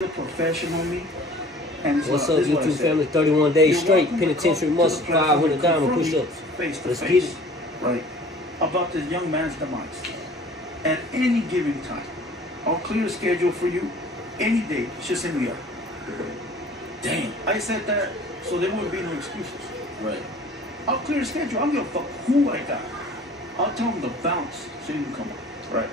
a professional me. And What's up, YouTube family? 31 days straight, penitentiary muscle, 500 diamond push-ups. Let's get it. Right. About this young man's demise. At any given time. I'll clear a schedule for you any day. Just send me up. Damn. I said that so there wouldn't be no excuses. Right. I'll clear a schedule. I don't give a fuck who I got. I'll tell them to bounce so you can come up. Right.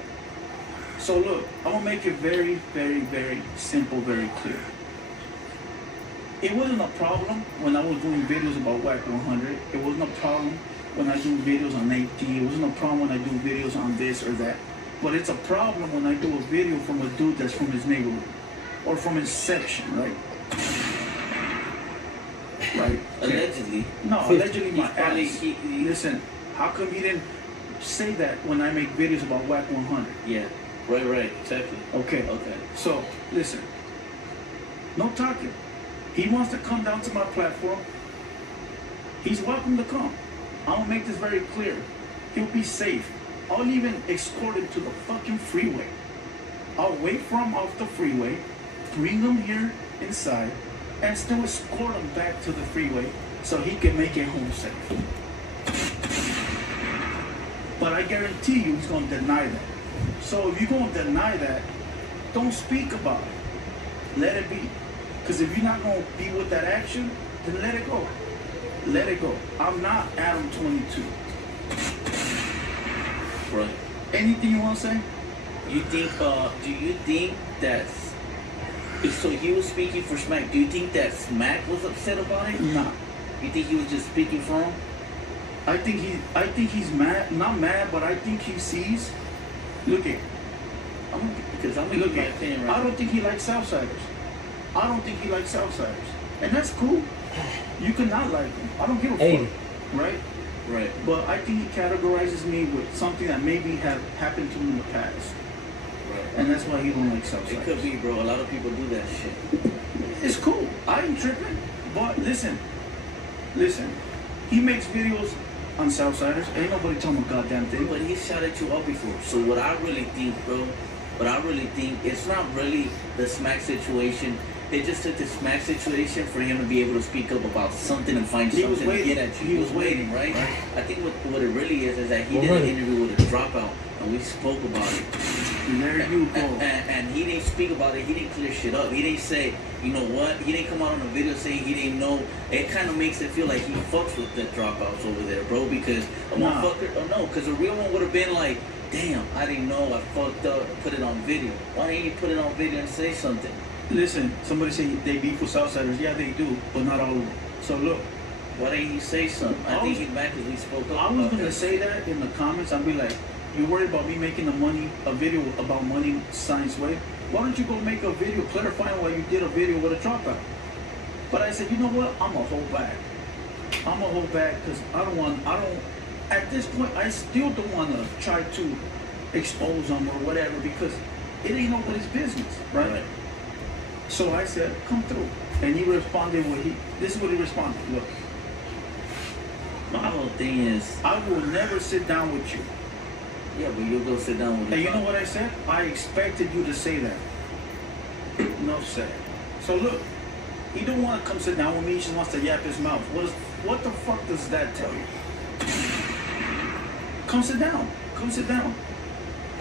So look, I'm gonna make it very, very, very simple, very clear. It wasn't a problem when I was doing videos about WAC 100. It wasn't a problem when I do videos on AT. It wasn't a problem when I do videos on this or that. But it's a problem when I do a video from a dude that's from his neighborhood or from his section, right? Right. Allegedly. No, allegedly my ass. Listen, how come you didn't say that when I make videos about WAC 100? Yeah. Right, exactly. Okay. So, listen. No talking. He wants to come down to my platform. He's welcome to come. I'm gonna make this very clear. He'll be safe. I'll even escort him to the fucking freeway. I'll wait for him off the freeway, bring him here inside, and still escort him back to the freeway so he can make it home safe. But I guarantee you he's gonna deny that. So if you're gonna deny that, don't speak about it. Let it be. Because if you're not gonna be with that action, then let it go. Let it go. I'm not Adam 22. Right. Anything you want to say? You think, do you think that, so he was speaking for Smack, do you think that Smack was upset about it? Nah. You think he was just speaking for him? I think he's mad, not mad, but I think he sees, look at, because I'm looking at right. I don't think he likes Southsiders. I don't think he likes Southsiders. And that's cool. You can not like him. I don't give a fuck. Right? Right. But I think he categorizes me with something that maybe have happened to him in the past. Right. And that's why he don't like Southsiders. It could be, bro. A lot of people do that shit. It's cool. I ain't tripping. But listen. He makes videos on Southsiders. Ain't nobody telling him a goddamn thing. But he shouted you up before. So what I really think, bro, it's not really the Smack situation. They just took the Smack situation for him to be able to speak up about something and find something to get at you. He was waiting, right? I think what it really is that he did an interview with a dropout, and we spoke about it. And there you go. And he didn't speak about it. He didn't clear shit up. He didn't say, you know what? He didn't come out on a video saying he didn't know. It kind of makes it feel like he fucks with the dropouts over there, bro. Because a motherfucker, because a real one would have been like, damn, I didn't know I fucked up. Put it on video. Why didn't you put it on video and say something? Listen, somebody say they beef with Southsiders. Yeah, they do, but not all of them. So look. Why didn't he say something? I think he's mad because we spoke up. I was going to say that in the comments. I'd be like, you worried about me making a video about money science way? Why don't you go make a video clarifying why you did a video with a dropout? But I said, you know what? I'm going to hold back. I'm going to hold back because at this point, I still don't want to try to expose them or whatever because it ain't nobody's business, right? So I said, come through. And he responded this is what he responded. Look. My whole thing is, I will never sit down with you. Yeah, but you'll go sit down with me. And you know what I said? I expected you to say that. No, sir. So look, he don't want to come sit down with me. He just wants to yap his mouth. What the fuck does that tell you? Come sit down. Come sit down.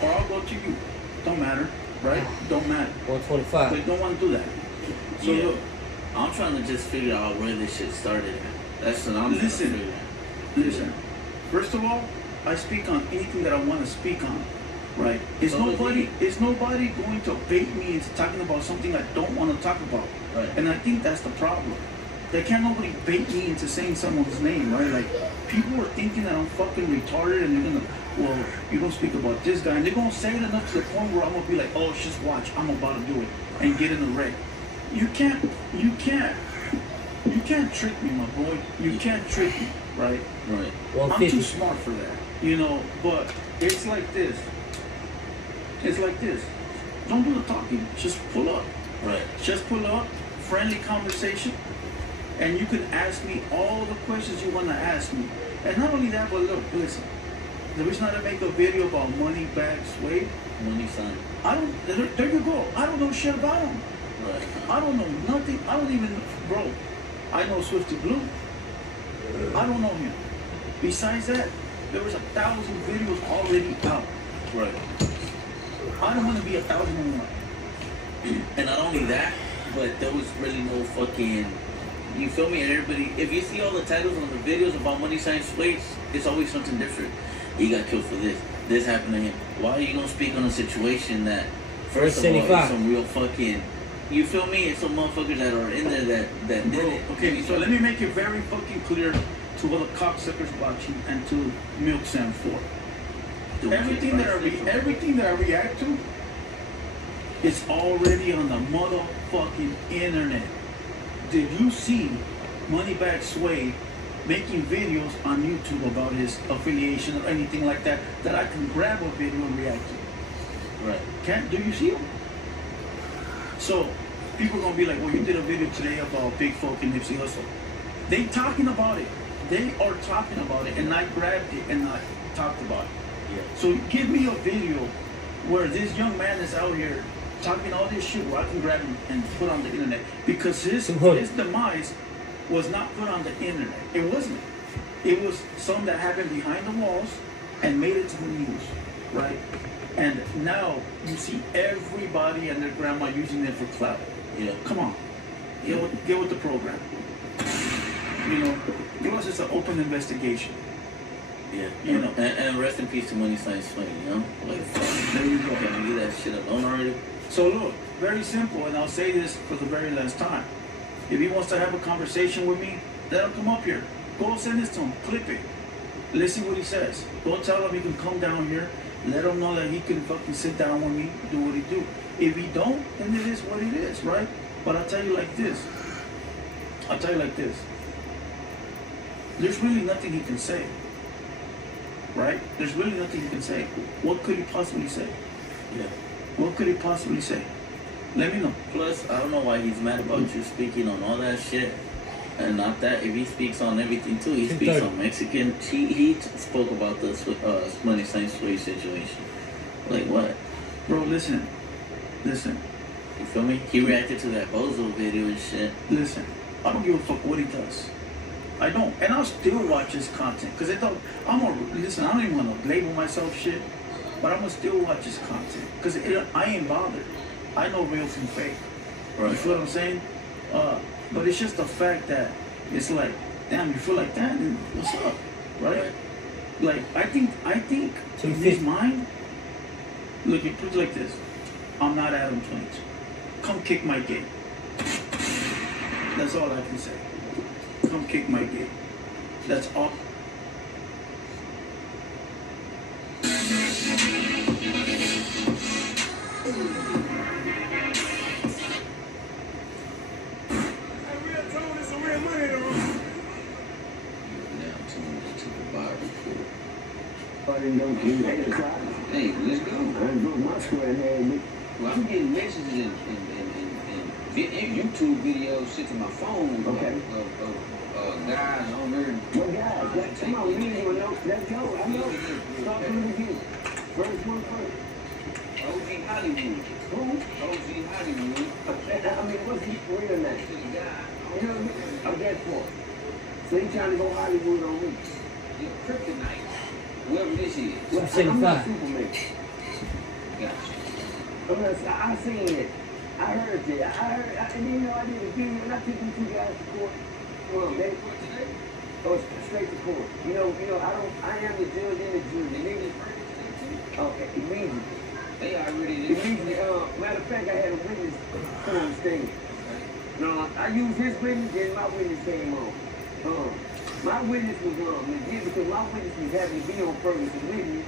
Or I'll go to you. Don't matter. Right? Don't matter. 125. But you don't want to do that. So yeah. Look. I'm trying to just figure out where this shit started. That's what I'm trying to figure out. Listen. First of all, I speak on anything that I want to speak on. Right? Is nobody going to bait me into talking about something I don't want to talk about. Right. And I think that's the problem. They can't nobody bait me into saying someone's name, right? Like, people are thinking that I'm fucking retarded and they're gonna, well, you don't speak about this guy. And they're gonna say it enough to the point where I'm gonna be like, oh, just watch, I'm about to do it. And get in the wreck. You can't trick me, my boy. You can't trick me, right? Right. I'm too smart for that, you know, but it's like this. Don't do the talking, just pull up. Right. Just pull up, friendly conversation. And you can ask me all the questions you want to ask me. And not only that, but look, listen. The reason I make a video about money bags, Wade, money sign. there you go. I don't know shit about them. Right. I don't know nothing. I don't even, bro. I know Swifty Blue. I don't know him. Besides that, there was 1,000 videos already out. Right. I don't want to be 1,001. And not only that, but there was really no fucking. You feel me? And everybody, if you see all the titles on the videos about money sign swipes, it's always something different. He got killed for this. This happened to him. Why are you gonna speak on a situation that, first of all, is some real fucking. You feel me? It's some motherfuckers that are in there that did it. Okay, so let me make it very fucking clear to all the cocksuckers watching and to Milk Sam 4. Everything that I react to is already on the motherfucking internet. Did you see Moneybag Sway making videos on YouTube about his affiliation or anything like that I can grab a video and react to? Right. Do you see them? So people are gonna be like, well, you did a video today about Big Folk and Nipsey Hussle. They talking about it. They are talking about it, and I grabbed it and I talked about it. Yeah. So give me a video where this young man is out here talking all this shit where I can grab him and put on the internet, because his demise was not put on the internet. It wasn't. It was something that happened behind the walls and made it to the news, right? And now you see everybody and their grandma using it for clout. Yeah. Come on, get with the program. You know, it was just an open investigation. Yeah, you know. And rest in peace to Money Sign Sway, you know? Like, fuck. There you go. Can we leave that shit alone already? So look, very simple, and I'll say this for the very last time. If he wants to have a conversation with me, let him come up here. Go send this to him, clip it. Let's see what he says. Go tell him he can come down here. Let him know that he can fucking sit down with me, do what he do. If he don't, then it is what it is, right? But I'll tell you like this. There's really nothing he can say. Right? There's really nothing he can say. What could he possibly say? Yeah. What could he possibly say? Let me know. Plus, I don't know why he's mad about you speaking on all that shit. And not that, if he speaks on everything too, he speaks on Mexican. He spoke about the Money Sign Sway situation. Like what? Bro, listen. You feel me? He reacted to that Bozo video and shit. Listen, I don't give a fuck what he does. I don't. And I'll still watch his content. Because I don't even want to label myself shit. But I'm going to still watch his content. Because I ain't bothered. I know real from fake. Right. You feel what I'm saying? But it's just the fact that it's like, damn, you feel like that? Then what's up? Right? Like, I think in his mind, look, you put it like this. I'm not Adam 22. Come kick my gate. That's all I can say. Come kick my gate. That's all. Hey, let's go. Well, I'm getting messages and YouTube videos sent to my phone of guys on there. What guys? Come on, we need to know. Let's go. I know. Start from the beginning. First one first. OG Hollywood. Who? OG Hollywood. I mean, what's his real name? To the guy. You know what I mean? I guess what? So you trying to go Hollywood on me? The kryptonite. Whoever this is. Well, I'm not Superman. Gotcha. I seen it. I heard it. And you know, I did a video and I took you two guys to court. They go straight to court. You know, I am the judge and the jury. The niggas, okay, immediately. They already immediately. Matter of fact, I had a witness come on the stage. No, I used his witness and my witness came on. My witness was legit because my witness was having to be on Ferguson with me.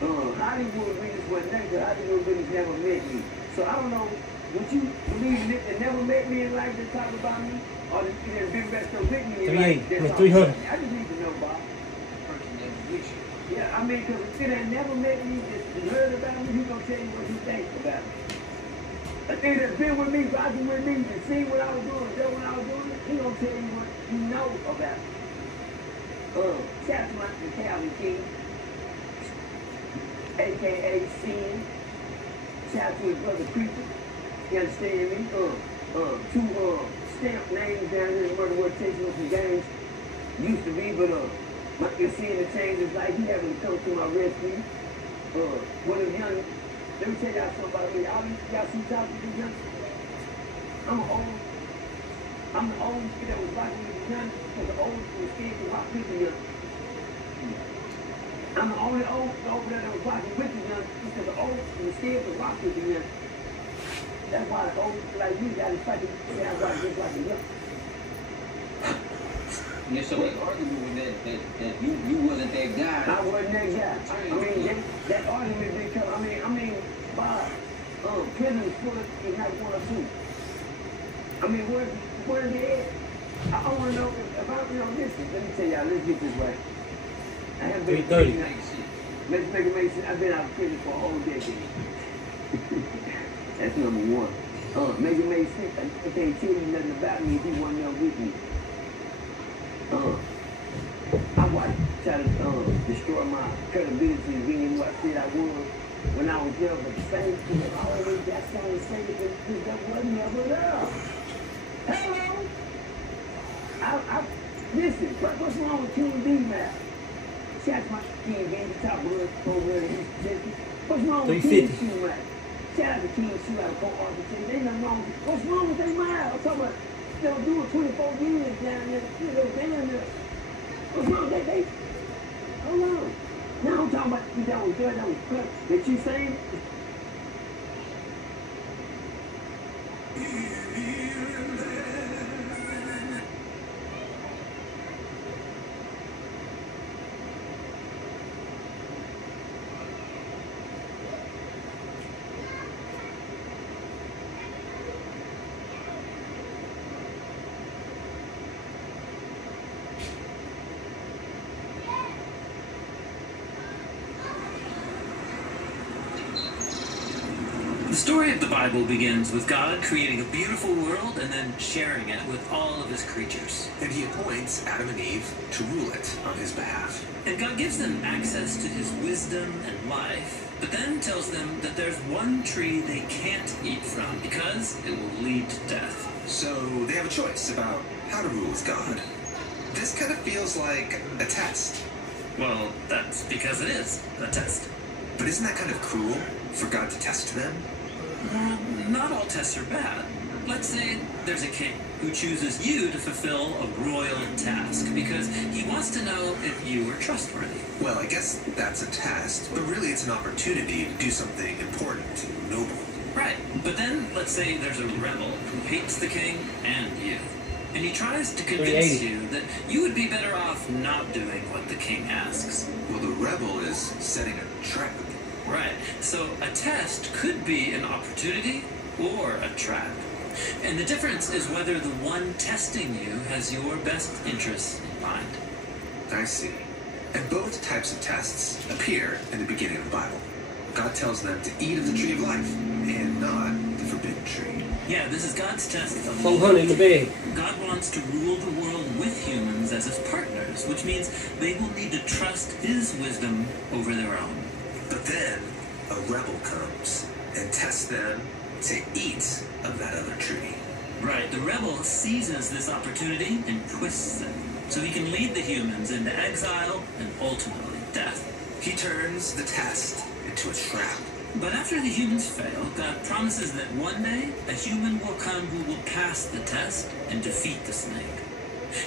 Hollywood witness wasn't there because Hollywood witness never met me. So I don't know, would you believe that never met me in life that talk about me? Or that have been best with me in life that talk about me? I just need to know, Bob. Yeah, I mean, because if it ain't never met me, just heard about me, he gonna tell you what he thinks about me. A nigga that's been with me, rocking with me, and seen what I was doing, done what I was doing, he gonna tell you what you know about me. Shout out to Calvin King, a.k.a. Sin. Shout out to his brother Creeper. You understand me? two stamp names down here in Murder World chasing up some games. Used to be, but you're seeing the changes. Like he having to come to my rescue. One of the young, let me tell y'all something about me. Y'all see top of these young? I'm the oldest kid that was rocking with the young, because the oldest was scared to rock with the young. I'm the only old over there that was rocking with the young, because the oldest was scared to rock with the young. That's why the old like you got to fight to say I rock just like the young. Yeah, so the argument was that you wasn't that guy. I wasn't that guy. I mean, that argument did come. I mean, Bob, prison's full of not one or two. I mean, where they at? I want to know if I, listen, let me tell y'all, let's get this right. I have been 3:30. Let's make it make sense. I've been out of prison for a whole decade. That's number one. Make it make sense. I can't tell you nothing about me if you weren't there with me. My wife tried to destroy my credibility of being who I said I was when I was there, but the same thing, I always got something to say because that wasn't never there. Hello? Listen, what's wrong with King D now? Shout out to King D, the top blood over there in East Texas. What's wrong with King Shoe, man? Shout out to King Shoe out of Port Arthur. They nothing wrong. What's wrong with their mind? I'm talking about they were doing 24 years down there. They were down there. What's wrong? They hold on. Now I'm talking about that was good, that was good. That you saying? The story of the Bible begins with God creating a beautiful world and then sharing it with all of his creatures. And he appoints Adam and Eve to rule it on his behalf. And God gives them access to his wisdom and life, but then tells them that there's one tree they can't eat from because it will lead to death. So they have a choice about how to rule with God. This kind of feels like a test. Well, that's because it is a test. But isn't that kind of cruel for God to test them? Well, not all tests are bad. Let's say there's a king who chooses you to fulfill a royal task because he wants to know if you are trustworthy. Well, I guess that's a test, but really it's an opportunity to do something important and noble. Right, but then let's say there's a rebel who hates the king and you. And he tries to convince you that you would be better off not doing what the king asks. Well, the rebel is setting a trap. Right, so a test could be an opportunity or a trap. And the difference is whether the one testing you has your best interests in mind. I see. And both types of tests appear in the beginning of the Bible. God tells them to eat of the tree of life and not the forbidden tree. Yeah, this is God's test of 400 in the bag. God wants to rule the world with humans as his partners, which means they will need to trust his wisdom over their own. But then a rebel comes and tests them to eat of that other tree. Right, the rebel seizes this opportunity and twists it, so he can lead the humans into exile and ultimately death. He turns the test into a trap. But after the humans fail, God promises that one day a human will come who will pass the test and defeat the snake.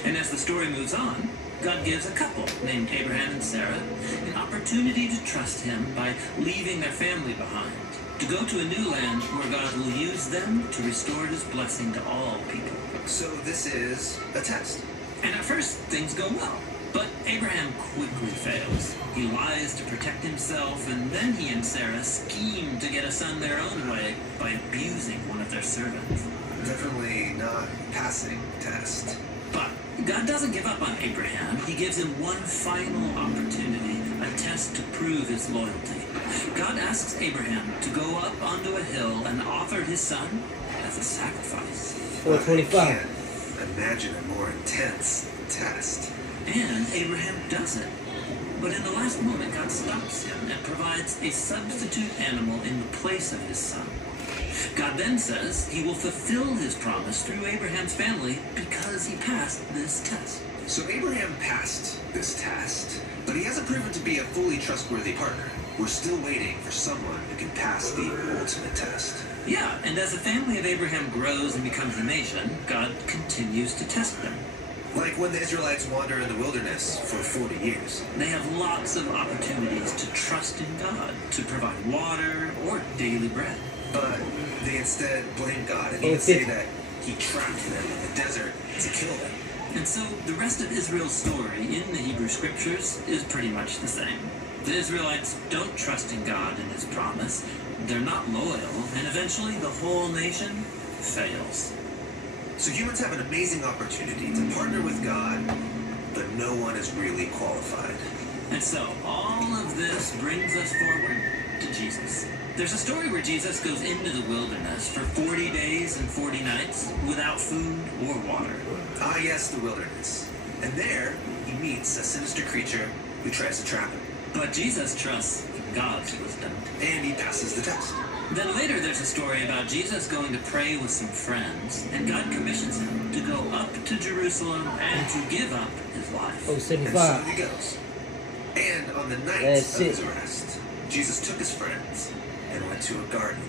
And as the story moves on, God gives a couple named Abraham and Sarah an opportunity to trust him by leaving their family behind, to go to a new land where God will use them to restore his blessing to all people. So this is a test. And at first, things go well. But Abraham quickly fails. He lies to protect himself, and then he and Sarah scheme to get a son their own way by abusing one of their servants. Definitely not passing test. But God doesn't give up on Abraham. He gives him one final opportunity, a test to prove his loyalty. God asks Abraham to go up onto a hill and offer his son as a sacrifice. 425. I can't imagine a more intense test. And Abraham does it. But in the last moment, God stops him and provides a substitute animal in the place of his son. God then says he will fulfill his promise through Abraham's family because he passed this test. So Abraham passed this test, but he hasn't proven to be a fully trustworthy partner. We're still waiting for someone who can pass the ultimate test. Yeah, and as the family of Abraham grows and becomes a nation, God continues to test them. Like when the Israelites wander in the wilderness for 40 years. They have lots of opportunities to trust in God, to provide water or daily bread. But they instead blame God and even say that he trapped them in the desert to kill them. And so the rest of Israel's story in the Hebrew scriptures is pretty much the same. The Israelites don't trust in God and his promise. They're not loyal, and eventually the whole nation fails. So humans have an amazing opportunity to partner with God, but no one is really qualified. And so all of this brings us forward to Jesus. There's a story where Jesus goes into the wilderness for 40 days and 40 nights without food or water. Ah, yes, the wilderness. And there, he meets a sinister creature who tries to trap him. But Jesus trusts in God's wisdom. And he passes the test. Then later there's a story about Jesus going to pray with some friends, and God commissions him to go up to Jerusalem and to give up his life. Oh, And so 75. he goes. And on the night That's of it. his arrest, Jesus took his friends and went to a garden.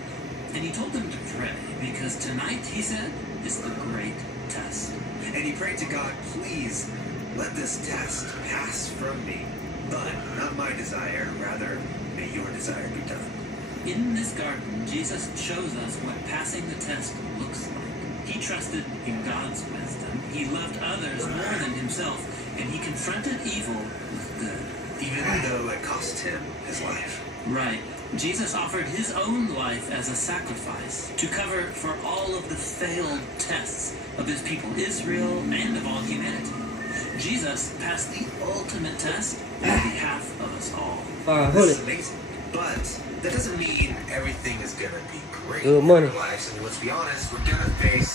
And he told them to pray, because tonight, he said, is the great test. And he prayed to God, please let this test pass from me. But not my desire, rather may your desire be done. In this garden, Jesus shows us what passing the test looks like. He trusted in God's wisdom, he loved others more than himself, and he confronted evil with good. Even though it cost him his life. Right. Jesus offered his own life as a sacrifice to cover for all of the failed tests of his people Israel and of all humanity. Jesus passed the ultimate test on behalf of us all. This is amazing. But that doesn't mean everything is gonna be great Good money. in our lives. I mean, let's be honest, we're gonna face